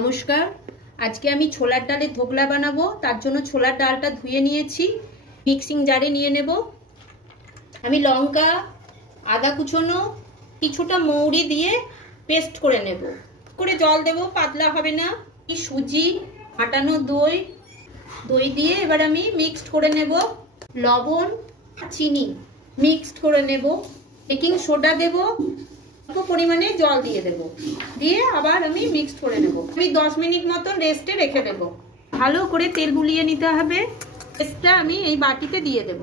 নমস্কার। আজকে আমি ছোলার ডালের ধোকলা বানাবো। তার জন্য ছোলার ডালটা ধুয়ে নিয়েছি, মিক্সিং জারে নিয়ে নেব। আমি লঙ্কা, আদা কুচনো, কিছুটা মৌরি দিয়ে পেস্ট করে নেব। করে জল দেব, পাতলা হবে না। সুজি, আটানো দই দিয়ে এবার আমি মিক্সড করে নেব। লবণ, চিনি মিক্সড করে নেব। বেকিং সোডা দেব, অল্প পরিমাণে জল দিয়ে দেব, দিয়ে আবার আমি মিক্সড করে নেব। আমি 10 মিনিট মতো রেস্টে রেখে দেব। ভালো করে তেল বুলিয়ে নিতে হবে। পেস্টটা আমি এই বাটিতে দিয়ে দেব।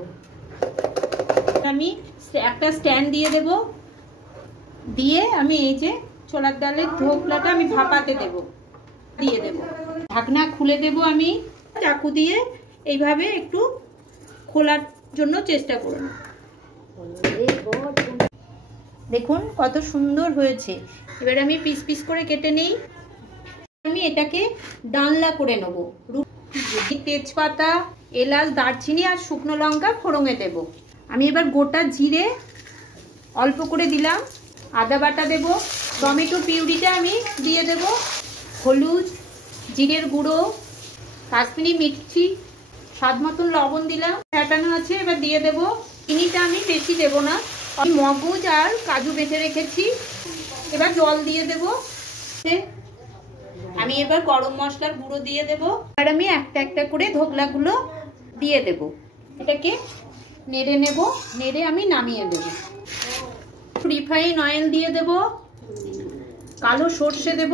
আমি একটা স্ট্যান্ড দিয়ে দেব, দিয়ে আমি এই যে ছোলার ডালের ধোকলাটা আমি ভাপাতে দেব, দিয়ে দেব। ঢাকনা খুলে দেব। আমি চাকু দিয়ে এইভাবে একটু খোলার জন্য চেষ্টা করব। দেখুন কত সুন্দর হয়েছে। এবার আমি পিস পিস করে কেটে নেই। আমি এটাকে ডালনা করে নেব। তেজপাতা, এলাচ, দারচিনি আর শুকনো লঙ্কা ফোড়নে দেব। আমি এবার গোটা জিরে অল্প করে দিলাম, আদা বাটা দেব, টমেটো পিউরিটা আমি দিয়ে দেব, হলুদ, জিরের গুঁড়ো, কাশ্মীরি মির্চি, স্বাদ মতন লবণ দিলাম, ফ্যাটানো আছে এবার দিয়ে দেব। চিনিটা আমি বেশি দেব না, আমি মগজ আর কাজু বেটে রেখেছি। এবার জল দিয়ে দেব। আমি এবার গরম মশলার গুঁড়ো দিয়ে দেব। আর আমি একটা একটা করে ধোকলাগুলো দিয়ে দেব। এটাকে নেড়ে নেব, নেড়ে আমি নামিয়ে দেব। রিফাইন অয়েল দিয়ে দেব, কালো সর্ষে দেব,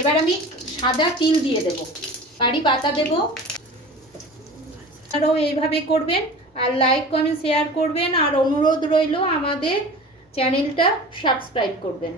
এবার আমি সাদা তিল দিয়ে দেব, কারি পাতা দেব। আপনারাও এইভাবে করবেন, আর লাইক কমেন্ট শেয়ার করবেন, আর অনুরোধ রইল আমাদের চ্যানেলটা সাবস্ক্রাইব করবেন।